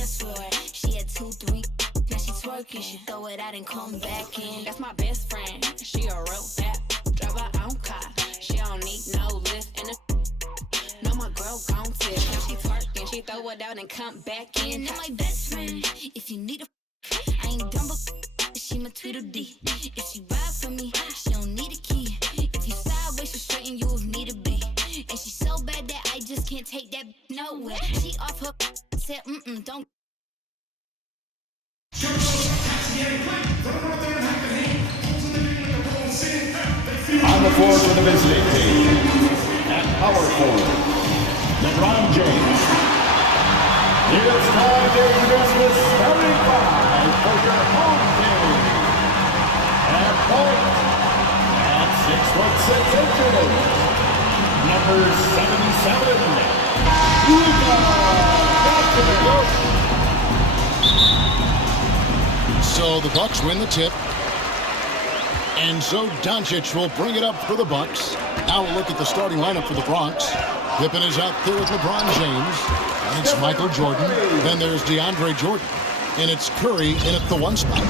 dance floor. She had 2, 3, now she twerking. She throw it out and come back in. That's my best friend. She a real bad, drive her own car. She don't need no lift in the. No, my girl gon' tip. Now she twerking, she throw it out and come back in. That's my best friend. If you need a, I ain't dumb, but she my Tweedledee. If she ride for me, she don't need a key. If you sideways, she straighten you if need to be. And she's so bad that I just can't take that nowhere. She off her said, don't. On the floor for the visiting team, at power forward, LeBron James. It's time to introduce the starting five for your home team. At point, at 6'6", number 77, Viva. So the Bucks win the tip. And so Doncic will bring it up for the Bucks. Now we'll look at the starting lineup for the Bronx. Pippen is out there with LeBron James. And it's Michael Jordan. Then there's DeAndre Jordan. And it's Curry in at the 1 spot.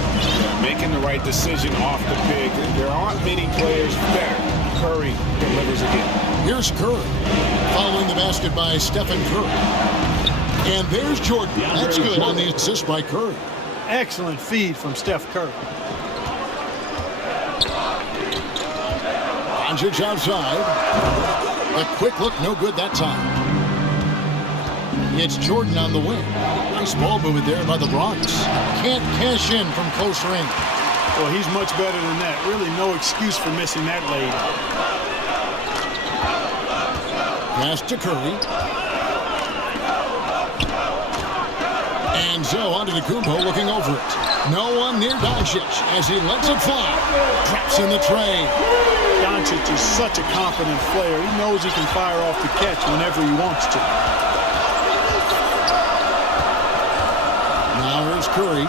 Making the right decision off the pick. There aren't many players better. Curry delivers again. Here's Curry, following the basket by Stephen Curry. And there's Jordan. That's good on the assist by Curry. Excellent feed from Steph Curry. Doncic outside. A quick look, no good that time. It's Jordan on the wing. Nice ball movement there by the Bronx. Can't cash in from close range. Well, he's much better than that. Really no excuse for missing that lead. Pass to Curry. And so onto Kumpo looking over it. No one near Doncic as he lets it fly. Drops in the tray. Doncic is such a confident player. He knows he can fire off the catch whenever he wants to. Now here's Curry.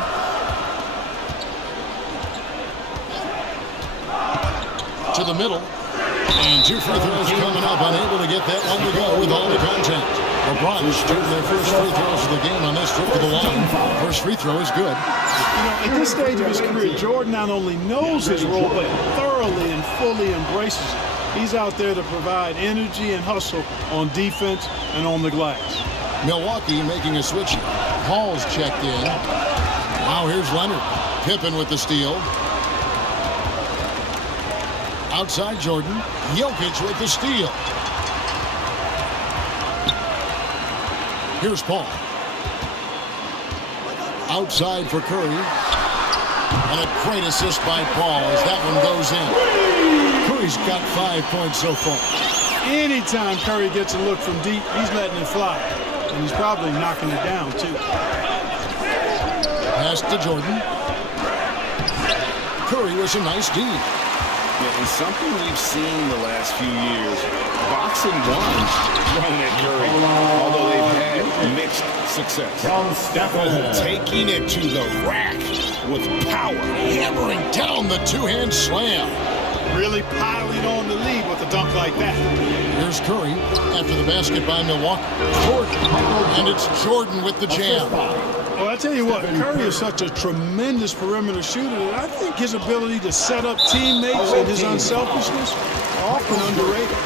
To the middle. And 2 free throws coming up. Unable to get that one to go with all the contact. LeBron shooting their first free throws of the game on this trip to the line. First free throw is good. You know, at this stage of his career, Jordan not only knows his role, but thoroughly and fully embraces it. He's out there to provide energy and hustle on defense and on the glass. Milwaukee making a switch. Hall's checked in. Now here's Leonard. Pippen with the steal. Outside Jordan. Jokic with the steal. Here's Paul. Outside for Curry. And a great assist by Paul as that one goes in. Curry's got 5 points so far. Anytime Curry gets a look from deep, he's letting it fly. And he's probably knocking it down, too. Pass to Jordan. Curry with a nice D. Yeah, and something we've seen the last few years, boxing ones thrown at Curry, although they've had mixed success. Taking it to the rack with power, hammering down the two-hand slam. Really piling on the lead with a dunk like that. Here's Curry after the basket by Milwaukee. Jordan, and it's Jordan with the jam. Well, I tell you what, Curry is such a tremendous perimeter shooter that I think his ability to set up teammates and his unselfishness are often underrated.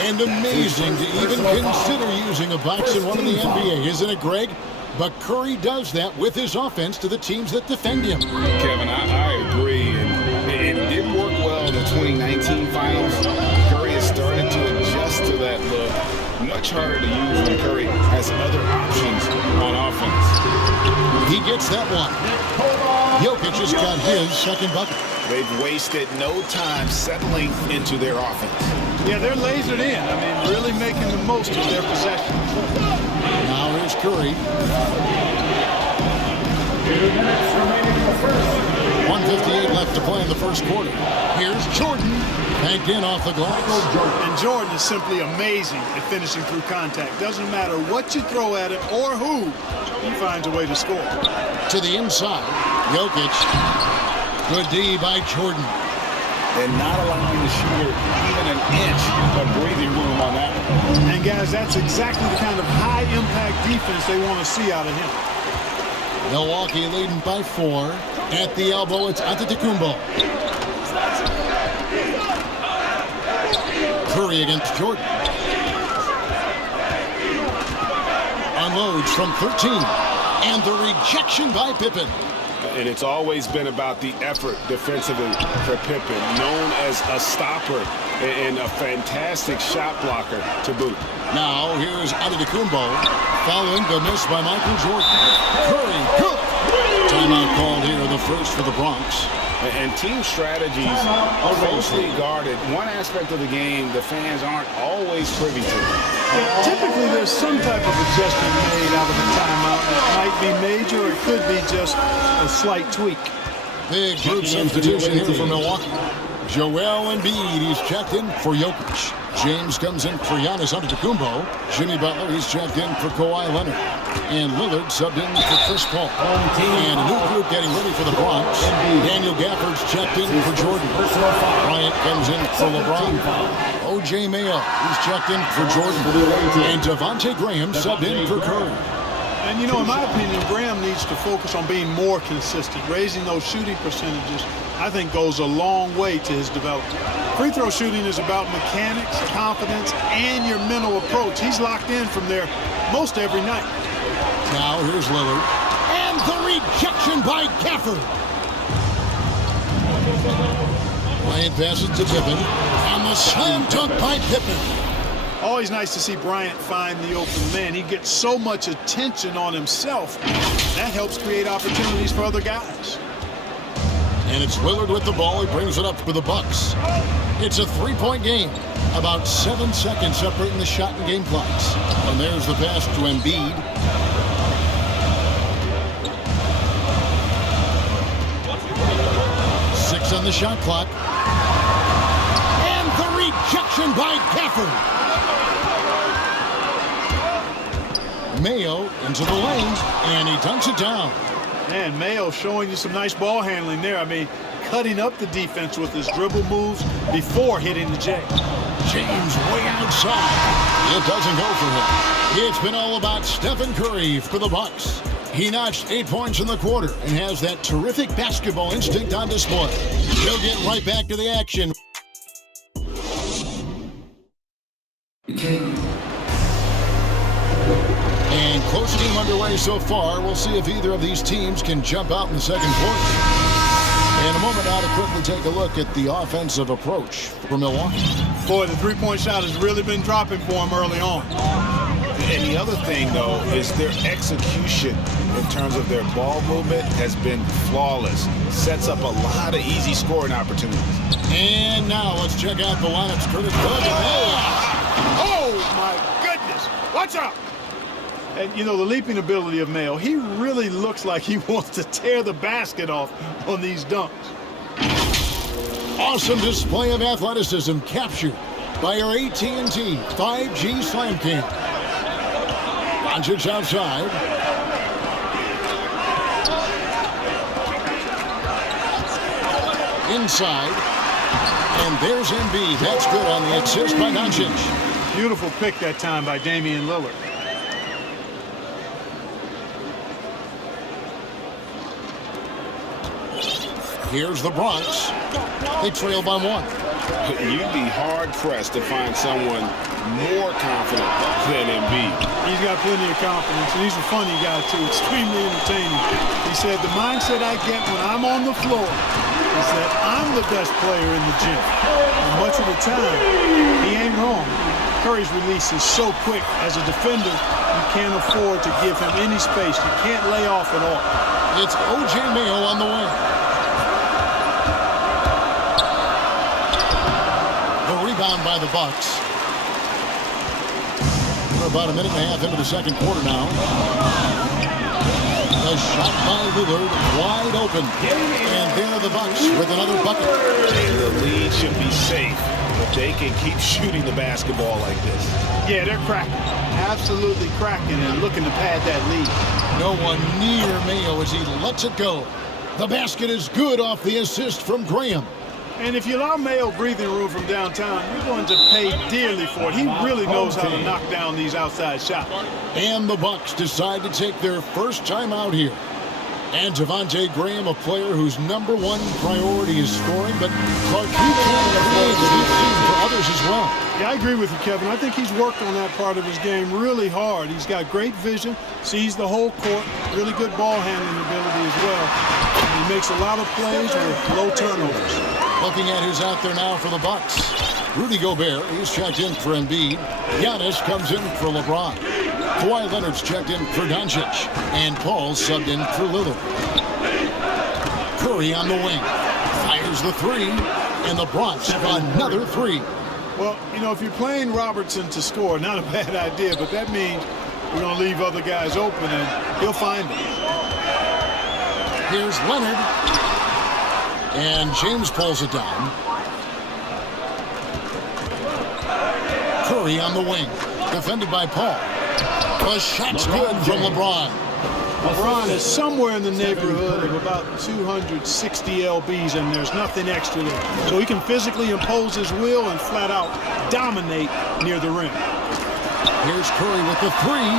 And amazing to even consider using a box in one of the NBA, isn't it, Greg? But Curry does that with his offense to the teams that defend him. Kevin, I agree. And it didn't work well in the 2019 finals. Curry has started to adjust to that look. Much harder to use when Curry has other options on offense. He gets that one. Jokic has got his second bucket. They've wasted no time settling into their offense. Yeah, they're lasered in. I mean, really making the most of their possession. Now here's Curry. 2 minutes remaining in the first. 1:58 left to play in the first quarter. Here's Jordan. Banked in off the glass. And Jordan is simply amazing at finishing through contact. Doesn't matter what you throw at him or who, he finds a way to score. To the inside. Jokic. Good D by Jordan. And not allowing the shooter even an inch of breathing room on that one. And guys, that's exactly the kind of high-impact defense they want to see out of him. Milwaukee leading by 4. At the elbow, it's Antetokounmpo. Curry against Jordan. Unloads from 13. And the rejection by Pippen. And it's always been about the effort defensively for Pippen, known as a stopper and a fantastic shot blocker to boot. Now here's Antetokounmpo following the miss by Michael Jordan. Curry, good. Timeout called here, the first for the Bronx. And team strategies closely guarded. One aspect of the game the fans aren't always privy to. Yeah, typically there's some type of adjustment made out of a timeout. It might be major, or it could be just a slight tweak. Big group substitution here for Milwaukee. Joel Embiid, he's checked in for Jokic. James comes in for Giannis Antetokounmpo. Jimmy Butler, he's checked in for Kawhi Leonard. And Lillard subbed in for Chris Paul. And a new group getting ready for the Bronx. Daniel Gafford's checked in for Jordan. Bryant comes in for LeBron. O.J. Mayo, he's checked in for Jordan. And Devontae Graham subbed in for Curry. And, you know, in my opinion, Graham needs to focus on being more consistent. Raising those shooting percentages, I think, goes a long way to his development. Free throw shooting is about mechanics, confidence, and your mental approach. He's locked in from there most every night. Now here's Lillard. And the rejection by Gafford. Bryant passes to Pippen. And the slam dunk by Pippen. Always nice to see Bryant find the open man. He gets so much attention on himself. That helps create opportunities for other guys. And it's Lillard with the ball. He brings it up for the Bucks. It's a three-point game. About 7 seconds separating the shot and game clocks. And there's the pass to Embiid. Six on the shot clock. And the rejection by Gafford. Mayo into the lane, and he dunks it down. Man, Mayo showing you some nice ball handling there. I mean, cutting up the defense with his dribble moves before hitting the J. James way outside. It doesn't go for him. It's been all about Stephen Curry for the Bucks. He notched 8 points in the quarter and has that terrific basketball instinct on display. He'll get right back to the action. And close game underway so far. We'll see if either of these teams can jump out in the second quarter. In a moment now to quickly take a look at the offensive approach for Milwaukee. Boy, the three-point shot has really been dropping for him early on. And the other thing, though, is their execution in terms of their ball movement has been flawless. Sets up a lot of easy scoring opportunities. And now let's check out the lineups. Curtis Oh, my goodness. Watch out. And, you know, the leaping ability of Mayo, he really looks like he wants to tear the basket off on these dunks. Awesome display of athleticism captured by our AT&T 5G Slam King. Doncic outside. Inside. And there's Embiid. That's good on the assist by Doncic. Beautiful pick that time by Damian Lillard. Here's the Bronx. They trail by 1. You'd be hard-pressed to find someone more confident than Embiid. He's got plenty of confidence, and he's a funny guy, too. Extremely entertaining. He said, the mindset I get when I'm on the floor is that I'm the best player in the gym. And much of the time, he ain't wrong. Curry's release is so quick. As a defender, you can't afford to give him any space. You can't lay off at all. It's O.J. Mayo on the wing. Rebound by the Bucks. We're about a minute and a half into the second quarter now. A shot by Lillard, wide open. And there are the Bucks with another bucket. And the lead should be safe if they can keep shooting the basketball like this. Yeah, they're cracking. Absolutely cracking and looking to pad that lead. No one near Mayo as he lets it go. The basket is good off the assist from Graham. And if you allow Mayo breathing room from downtown, you're going to pay dearly for it. He really knows how to knock down these outside shots. And the Bucks decide to take their first time out here. And Devontae Graham, a player whose number one priority is scoring, but Clark, he can create for others as well. Yeah, I agree with you, Kevin. I think he's worked on that part of his game really hard. He's got great vision, sees the whole court, really good ball handling ability as well. He makes a lot of plays with low turnovers. Looking at who's out there now for the Bucks. Rudy Gobert, he's checked in for Embiid. Giannis comes in for LeBron. Kawhi Leonard's checked in for Doncic. And Paul subbed in for Lillard. Curry on the wing. Fires the three. And the Bronx another three. Well, you know, if you're playing Robertson to score, not a bad idea, but that means we're going to leave other guys open, and he'll find them. Here's Leonard. And James pulls it down. Curry on the wing. Defended by Paul. The shot's good from LeBron. LeBron is somewhere in the neighborhood of about 260 lbs, and there's nothing extra there. So he can physically impose his will and flat out dominate near the rim. Here's Curry with the three.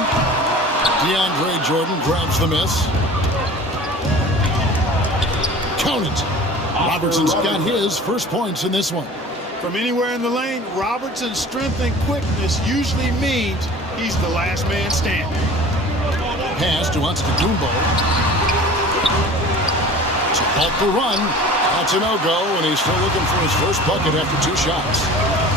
DeAndre Jordan grabs the miss. Count it. Robertson's got his first points in this one. From anywhere in the lane, Robertson's strength and quickness usually means he's the last man standing. Pass to Antetokounmpo. To halt the run. That's a no-go, and he's still looking for his first bucket after two shots.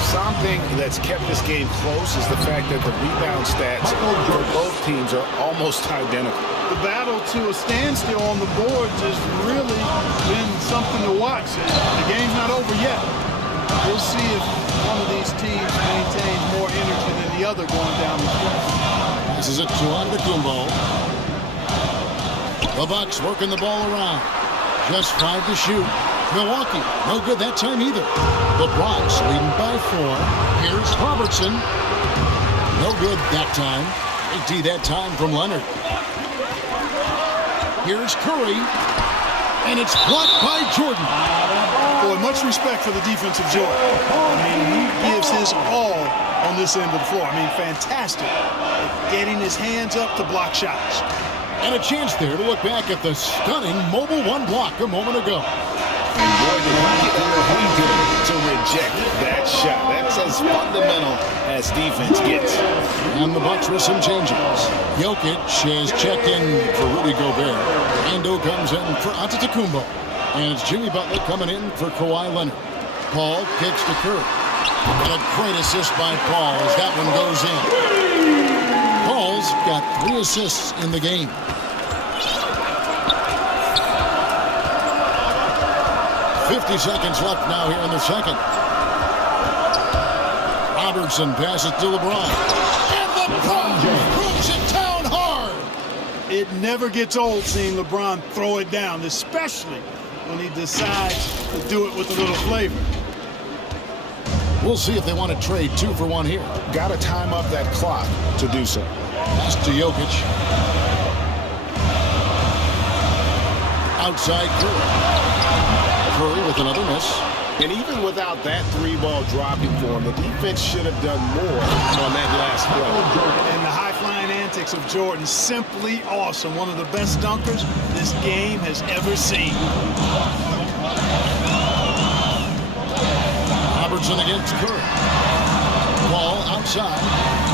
Something that's kept this game close is the fact that the rebound stats for both teams are almost identical. The battle to a standstill on the boards has really been something to watch. The game's not over yet. We'll see if one of these teams maintains more energy than the other going down the stretch. This is it to Antetokounmpo. The Bucks working the ball around. Just 5 to shoot. Milwaukee, no good that time either. The Bronx leading by 4. Here's Robertson. No good that time. 80 that time from Leonard. Here's Curry. And it's blocked by Jordan. Boy, much respect for the defensive Jordan. I mean, he gives his all on this end of the floor. I mean, fantastic at getting his hands up to block shots. And a chance there to look back at the stunning mobile one block a moment ago. And boy, did he did to reject that shot. That's as fundamental as defense gets. And the Bucks with some changes. Jokic has checked in for Rudy Gobert. Ando comes in for Antetokounmpo. And it's Jimmy Butler coming in for Kawhi Leonard. Paul kicks to Curry. And a great assist by Paul as that one goes in. Paul's got 3 assists in the game. .50 seconds left now here in the second. Robertson passes to LeBron. And LeBron throws it down hard. It never gets old seeing LeBron throw it down, especially when he decides to do it with a little flavor. We'll see if they want to trade 2 for 1 here. Got to time up that clock to do so. Pass to Jokic. Outside Curry. Curry with another miss. And even without that 3-ball dropping for him, the defense should have done more on that last play. And the high-flying antics of Jordan, simply awesome. One of the best dunkers this game has ever seen. Robertson against Curry. Ball outside.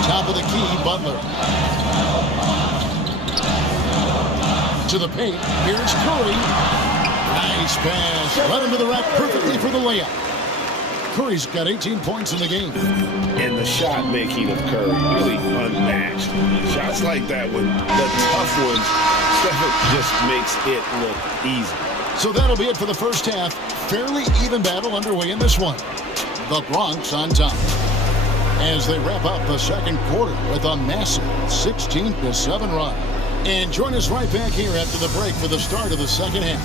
Top of the key, Butler. To the paint. Here's Curry. Nice pass. Right into the rack perfectly for the layup. Curry's got 18 points in the game. And the shot making of Curry really unmatched. Shots like that one, the tough ones, just makes it look easy. So that'll be it for the first half. Fairly even battle underway in this one. The Bronx on top as they wrap up the second quarter with a massive 16-7 run. And join us right back here after the break for the start of the second half.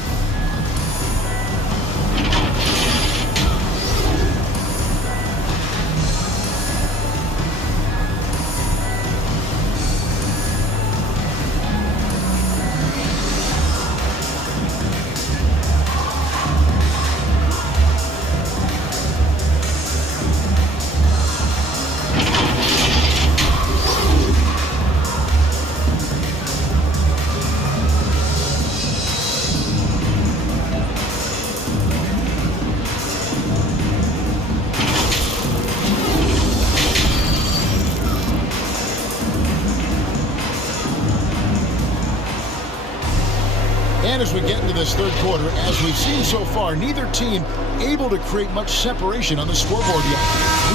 And as we get into this third quarter, as we've seen so far, neither team able to create much separation on the scoreboard yet.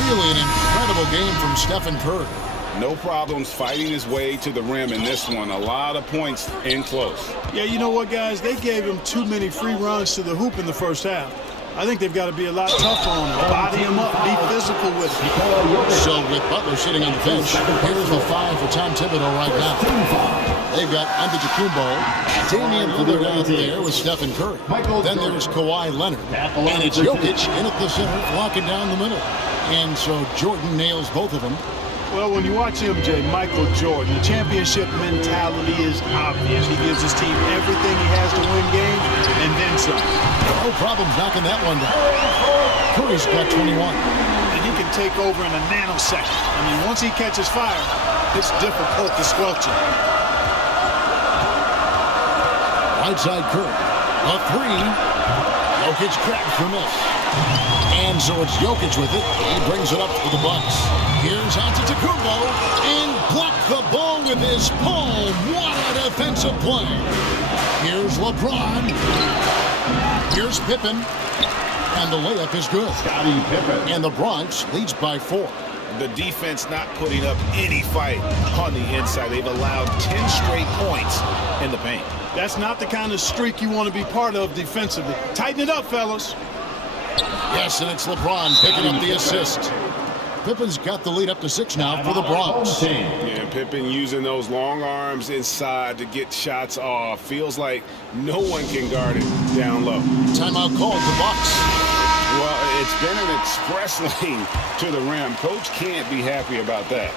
Really an incredible game from Stephen Curry. No problems fighting his way to the rim in this one. A lot of points in close. Yeah, you know what, guys? They gave him too many free runs to the hoop in the first half. I think they've got to be a lot tougher on him. Body him up, be physical with him. So with Butler sitting on the bench, here's the 5 for Tom Thibodeau right now. They've got Antetokounmpo, Damian Lillard out there with Stephen Curry. Then there's Kawhi Leonard. And it's Jokic in at the center, locking down the middle. And so Jordan nails both of them. Well, when you watch MJ, Michael Jordan, the championship mentality is obvious. He gives his team everything he has to win games, and then some. No problems knocking that one down. Curry's got 21. And he can take over in a nanosecond. I mean, once he catches fire, it's difficult to squelch him. Right side Curry. A 3. Jokic grabs for miss. And so it's Jokic with it. He brings it up for the Bucks. Here's Antetokounmpo and blocked the ball with his palm. What a defensive play. Here's LeBron. Here's Pippen. And the layup is good. Scottie Pippen. And the Bronx leads by 4. The defense not putting up any fight on the inside. They've allowed 10 straight points in the paint. That's not the kind of streak you want to be part of defensively. Tighten it up, fellas. Yes, and it's LeBron picking up the assist. Pippen's got the lead up to 6 now for the Bronx. Yeah, Pippen using those long arms inside to get shots off. Feels like no one can guard it down low. Timeout called the Bucks. Well, it's been an express lane to the rim. Coach can't be happy about that.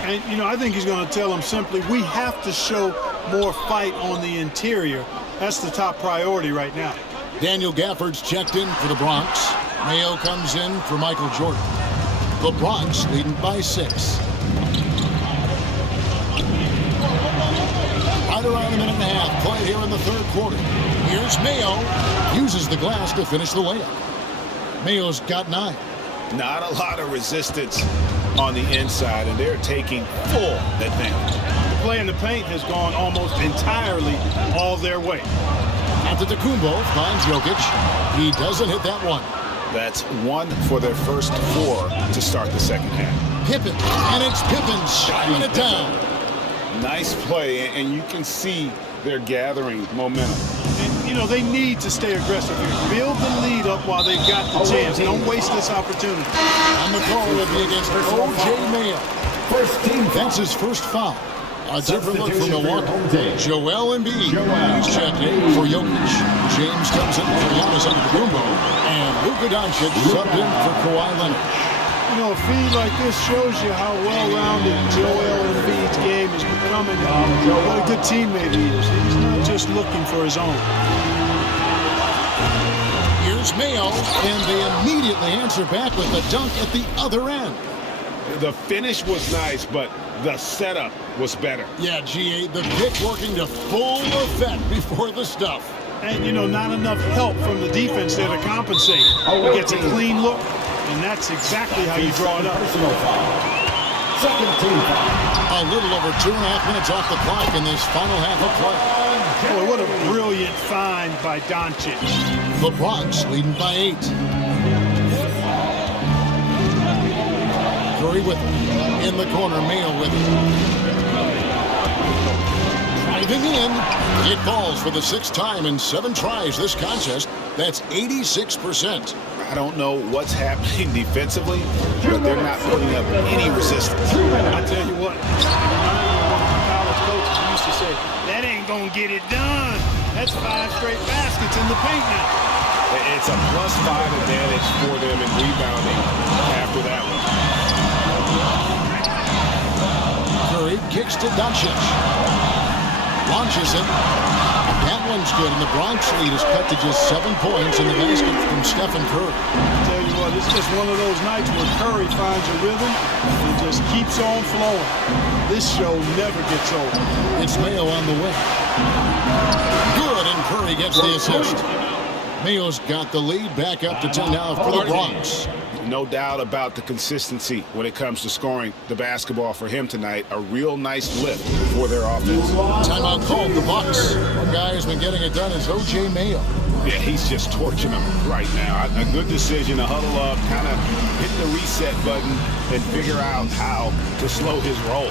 And, you know, I think he's going to tell them simply, we have to show more fight on the interior. That's the top priority right now. Daniel Gafford's checked in for the Bronx. Mayo comes in for Michael Jordan. The Bronx leading by 6. Right around a minute and a half played here in the third quarter. Here's Mayo. Uses the glass to finish the layup. Mayo's got 9. Not a lot of resistance on the inside, and they're taking full advantage. The play in the paint has gone almost entirely all their way. Antetokounmpo finds Jokic. He doesn't hit that one. That's 1 for their first 4 to start the second half. Pippen, and it's Pippen shutting it down. Nice play, and you can see they're gathering momentum. And, you know, they need to stay aggressive here. Build the lead up while they've got the chance. Don't waste this opportunity. And the call will be against O.J. Mayo. First team. That's his first foul. A different look for Milwaukee. Joel Embiid. He's checked in for Jokic. James comes in for Giannis Antetokounmpo. And Luka Doncic subbed in for Kawhi Leonard. You know, a feed like this shows you how well-rounded Joel Embiid's game is becoming. What a good teammate he is. He's not just looking for his own. Here's Mayo, and they immediately answer back with a dunk at the other end. The finish was nice, but the setup was better. Yeah, G.A., the pick working to full effect before the stuff. And, you know, not enough help from the defense there to compensate. He gets a clean look, and that's exactly how you draw it up. Personal foul. Second team foul. A little over 2.5 minutes off the clock in this final half of play. Boy, what a brilliant find by Doncic. The Bronx leading by 8. Curry with it. In the corner, Mayo with it. Driving in. It falls for the 6th time in 7 tries this contest. That's 86%. I don't know what's happening defensively, but they're not putting up any resistance. I tell you what, one of the college coaches used to say, that ain't gonna get it done. That's 5 straight baskets in the paint now. It's a +5 advantage for them in rebounding after that one. Curry kicks to Doncic. Launches it. That one's good, and the Bronx lead is cut to just 7 points in the basket from Stephen Curry. I tell you what, it's just one of those nights where Curry finds a rhythm and just keeps on flowing. This show never gets old. It's Mayo on the way. Good, and Curry gets the assist. Mayo's got the lead back up to 10 now for the Bronx. No doubt about the consistency when it comes to scoring the basketball for him tonight. A real nice lift for their offense. Timeout called, the Bucks. One guy who's been getting it done is O.J. Mayo. Yeah, he's just torching them right now. A good decision to huddle up, kind of hit the reset button, and figure out how to slow his roll.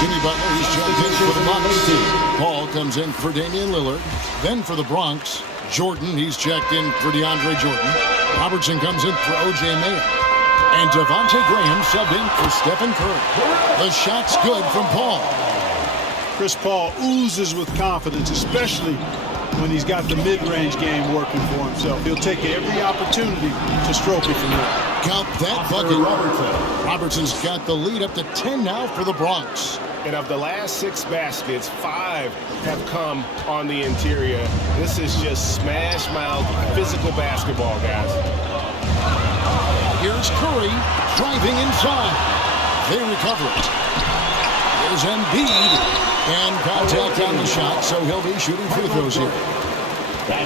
Jimmy Butler, he's jumped in for the Bucks. Paul comes in for Damian Lillard. Then for the Bronx, Jordan, he's checked in for DeAndre Jordan. Robertson comes in for O.J. Mayo. And Devontae Graham subbed in for Stephen Curry. The shot's good from Paul. Chris Paul oozes with confidence, especially when he's got the mid-range game working for himself. He'll take every opportunity to stroke it from there. Count that bucket. Robertson's got the lead up to 10 now for the Bronx. And of the last 6 baskets, 5 have come on the interior. This is just smash-mouth physical basketball, guys. Here's Curry driving inside. They recover it. Here's Embiid. And contact on the shot, so he'll be shooting free throws here.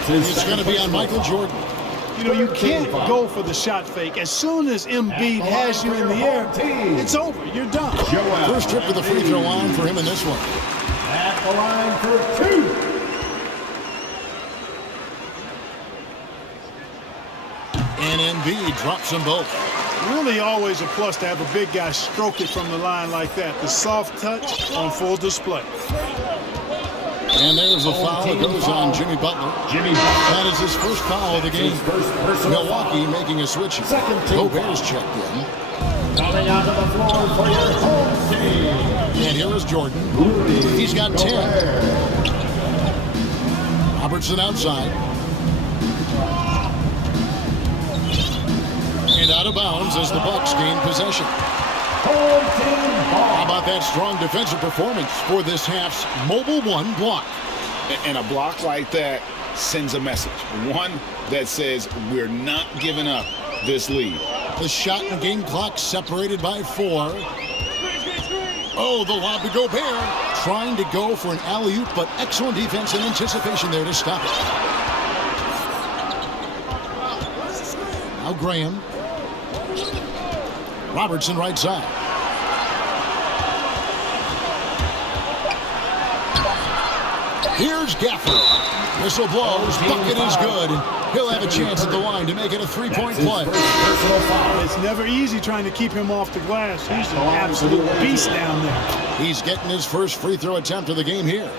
It's going to be on Michael Jordan. You know, you can't go for the shot fake. As soon as Embiid has you in the air, it's over. You're done. First trip to the free throw line for him in this one. At the line for 2. And Embiid drops them both. Really always a plus to have a big guy stroke it from the line like that. The soft touch on full display. And there's a foul that goes on Jimmy Butler. That is his first foul of the game. Milwaukee making a switch. Gobert's checked in. Coming onto the floor for your home team. And here is Jordan. He's got 10. Robertson outside. And out of bounds as the Bucks gain possession. How about that strong defensive performance for this half's Mobile 1 block? And a block like that sends a message. One that says we're not giving up this lead. The shot and game clock separated by 4. Oh, the lob to Gobert. Trying to go for an alley-oop, but excellent defense and anticipation there to stop it. Now Graham. Robertson right side. Here's Gafford. Whistle blows. Bucket is good. And he'll have a chance at the line to make it a 3-point play. It's never easy trying to keep him off the glass. He's an absolute beast down there. He's getting his first free throw attempt of the game here.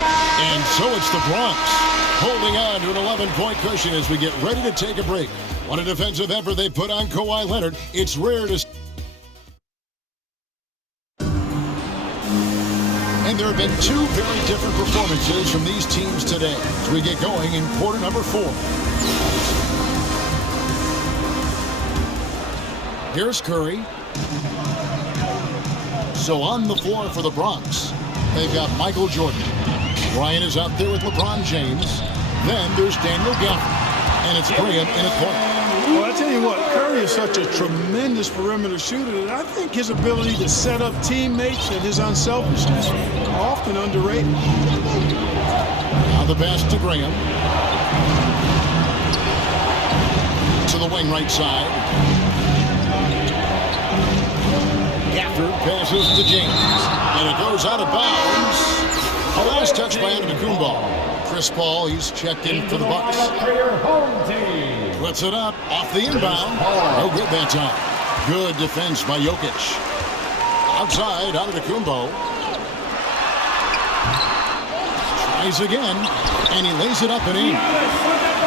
And so it's the Bronx holding on to an 11-point cushion as we get ready to take a break. What a defensive effort they put on Kawhi Leonard. It's rare to... And there have been 2 very different performances from these teams today as we get going in quarter number 4. Here's Curry. So on the floor for the Bronx, they've got Michael Jordan. Bryant is out there with LeBron James. Then there's Daniel Gafford. And it's Graham in a corner. Well, I tell you what, Curry is such a tremendous perimeter shooter that I think his ability to set up teammates and his unselfishness are often underrated. Now the pass to Graham. To the wing right side. Gafford passes to James. And it goes out of bounds. A last touch by Antetokounmpo. Chris Paul, he's checked in for the Bucks. Puts it up off the inbound. No good that time. Good defense by Jokic. Outside, Antetokounmpo. Tries again, and he lays it up and in.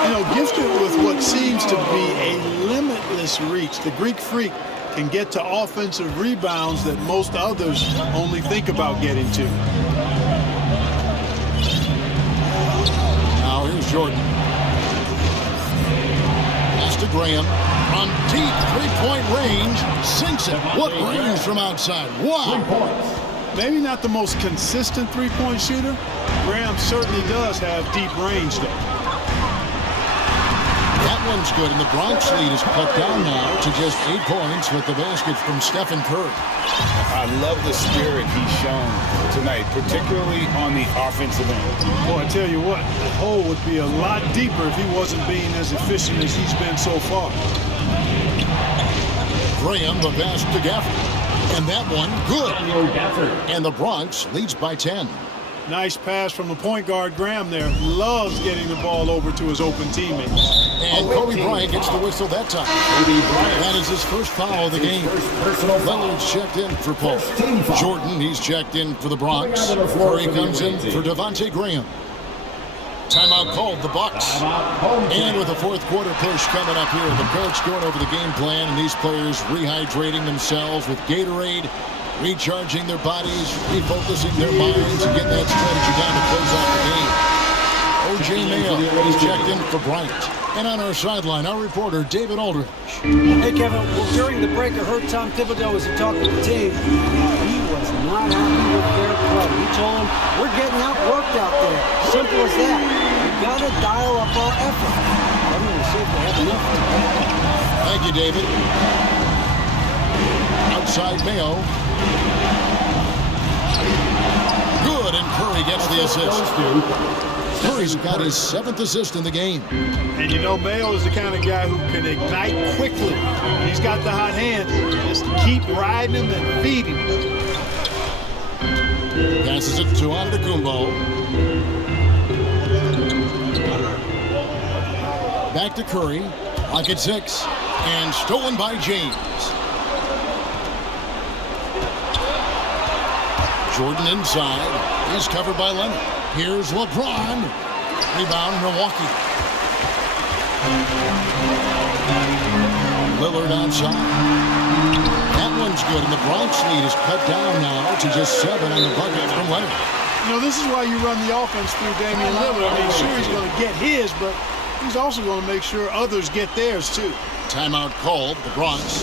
You know, gifted with what seems to be a limitless reach, the Greek Freak can get to offensive rebounds that most others only think about getting to. Now here's Jordan. Pass to Graham. From deep three-point range. Sinks it. What range from outside. Wow. Maybe not the most consistent three-point shooter. Graham certainly does have deep range, though. That one's good, and the Bronx lead is cut down now to just 8 points with the basket from Stephen Curry. I love the spirit he's shown tonight, particularly on the offensive end. Boy, I tell you what, the hole would be a lot deeper if he wasn't being as efficient as he's been so far. Graham, the pass to Gafford. And that one, good. And the Bronx leads by 10. Nice pass from the point guard, Graham there. Loves getting the ball over to his open teammates. And Kobe Bryant gets the whistle that time. That is his first foul of the game. Lillard's checked in for Paul. Jordan, he's checked in for the Bronx. Curry comes in for Devontae Graham. Timeout called, the Bucks. And with the fourth quarter push coming up here, the coach going over the game plan, and these players rehydrating themselves with Gatorade, recharging their bodies, refocusing their minds, and getting that strategy down to close out the game. O.J. Mayo is checked in for Bryant. And on our sideline, our reporter, David Aldridge. Hey, Kevin, well, during the break, I heard Tom Thibodeau as he talked to the team. He was not happy with their play. He told them, we're getting outworked out there. Simple as that. We've got to dial up our effort. I'm going to see if they have enough. Thank you, David. Outside Mayo. Good, and Curry gets the assist. Curry's got his 7th assist in the game. And you know, Mayo is the kind of guy who can ignite quickly. He's got the hot hand. Just keep riding him and feed him. Passes it to Antetokounmpo. Back to Curry. Lock at 6. And stolen by James. Jordan inside. He's covered by Leonard. Here's LeBron. Rebound, Milwaukee. Lillard outside. That one's good, and the Bronx lead is cut down now to just 7 on the bucket from Leonard. You know, this is why you run the offense through Damian Lillard. I mean, sure, he's going to get his, but he's also going to make sure others get theirs, too. Timeout called, the Bronx.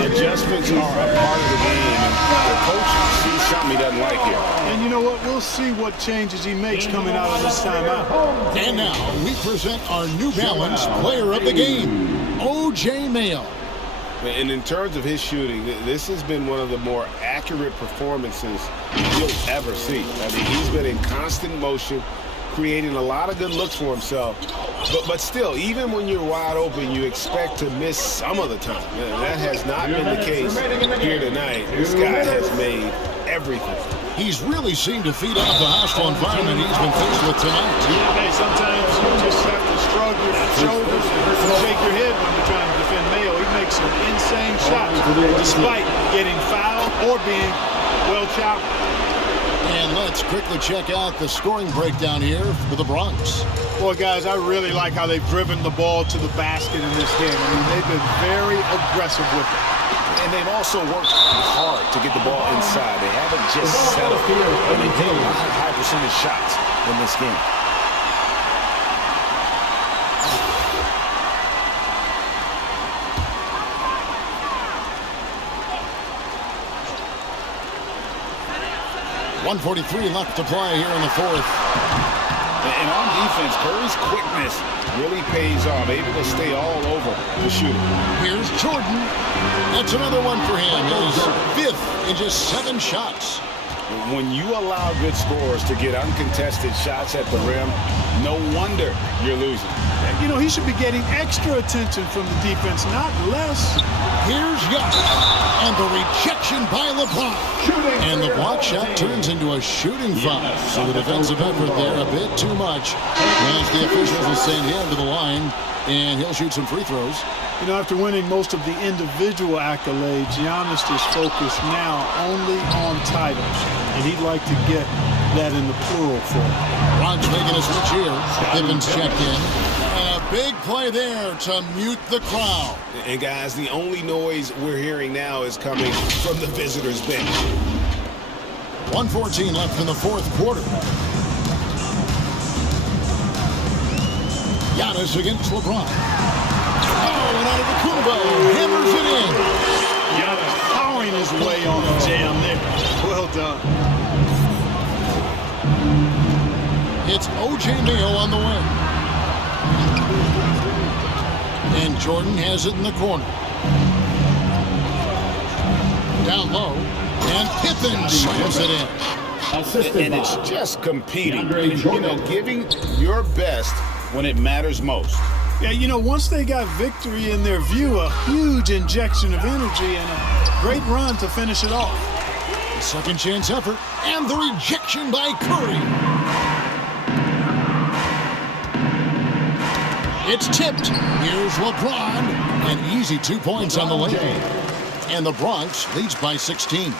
Adjustments are a part of the game, and the coach sees something he doesn't like here. And you know what? We'll see what changes he makes coming out of this timeout. And now we present our New Balance player of the game, O.J. Mayo. And in terms of his shooting, this has been one of the more accurate performances you'll ever see. I mean, he's been in constant motion, creating a lot of good looks for himself. But still, even when you're wide open, you expect to miss some of the time. That has not been the case here tonight. This guy has made everything. He's really seemed to feed off the hostile environment he's been faced with tonight. Hey, sometimes you just have to shrug your shoulders and shake your head when you're trying to defend Mayo. He makes some insane shots despite getting fouled or being well chopped. And let's quickly check out the scoring breakdown here for the Bronx. Boy, guys, I really like how they've driven the ball to the basket in this game. I mean, they've been very aggressive with it. And they've also worked hard to get the ball inside. They haven't just settled. And they've hit a lot of high percentage shots in this game. .143 left to play here in the fourth. And on defense, Curry's quickness really pays off, able to stay all over the shooter. Here's Jordan. That's another one for him. His 5th in just 7 shots. When you allow good scorers to get uncontested shots at the rim, no wonder you're losing. You know, he should be getting extra attention from the defense, not less. Here's Young. And the rejection by LeBron. And the block shot turns into a shooting foul. So the defensive effort there a bit too much. As the officials will send him to the line, and he'll shoot some free throws. You know, after winning most of the individual accolades, Giannis is focused now only on titles. And he'd like to get that in the plural form. Bronx making a switch here. Gibbons checked in. And a big play there to mute the crowd. And guys, the only noise we're hearing now is coming from the visitors' bench. 1:14 left in the fourth quarter. Giannis against LeBron. Oh, and Antetokounmpo hammers it in. Giannis powering his way on the jam there. Well done. It's O.J. Mayo on the wing. And Jordan has it in the corner. Down low. And Pippen slams it in. And it's just competing, giving your best when it matters most. Yeah, once they got victory in their view, a huge injection of energy and a great run to finish it off. The second chance effort and the rejection by Curry. It's tipped. Here's LeBron. An easy 2 points on the way. And the Bronx leads by 16.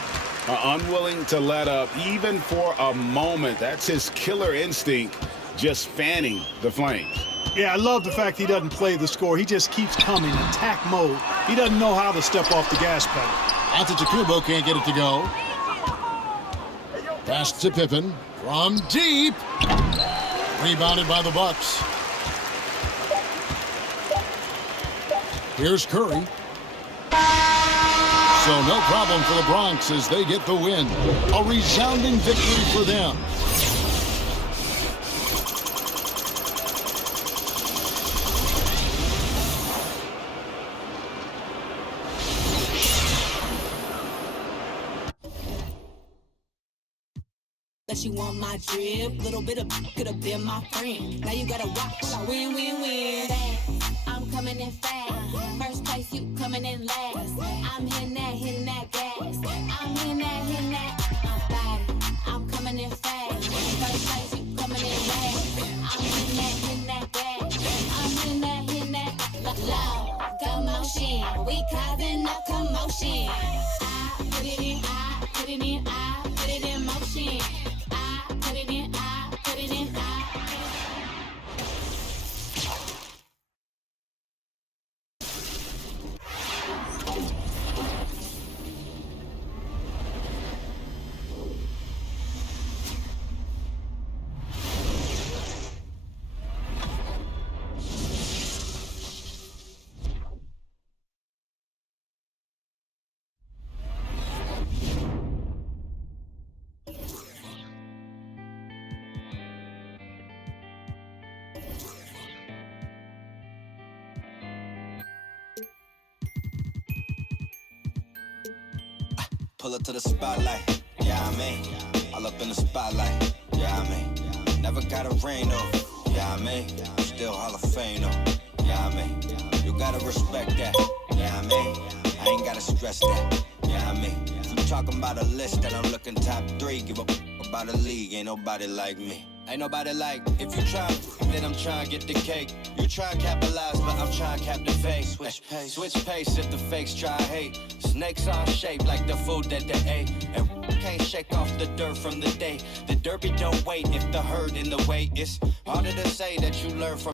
Unwilling to let up even for a moment. That's his killer instinct, just fanning the flames. Yeah, I love the fact he doesn't play the score. He just keeps coming, attack mode. He doesn't know how to step off the gas pedal. Antetokounmpo can't get it to go. Pass to Pippen from deep. Rebounded by the Bucks. Here's Curry. So no problem for the Bronx as they get the win. A resounding victory for them. That you want my drip, little bit of could have been my friend. Now you gotta watch, win, win, win. I'm coming in fast. First place, you coming in last. I'm hitting that gas. I'm hitting that. My body, I'm coming in fast. First place, you coming in last. I'm hitting that gas. I'm hitting that. Loud commotion, we causing a commotion. I put it in, I put it in, I put it in motion. Pull up to the spotlight, yeah, I mean. All up in the spotlight, yeah, I mean. Never got a rain though, yeah, I mean. Still Hall of Fame though, yeah, I mean. You gotta respect that, yeah, I mean. I ain't gotta stress that, yeah, I mean. I'm talking about a list that I'm looking top 3. Give up about a league, ain't nobody like me. Ain't nobody like, if you try, then I'm trying to get the cake. You try to capitalize, but I'm trying to cap the fake. Switch pace if the fakes try hate. Snakes are shaped like the food that they ate. And can't shake off the dirt from the day. The derby don't wait if the herd in the way. It's harder to say that you learn from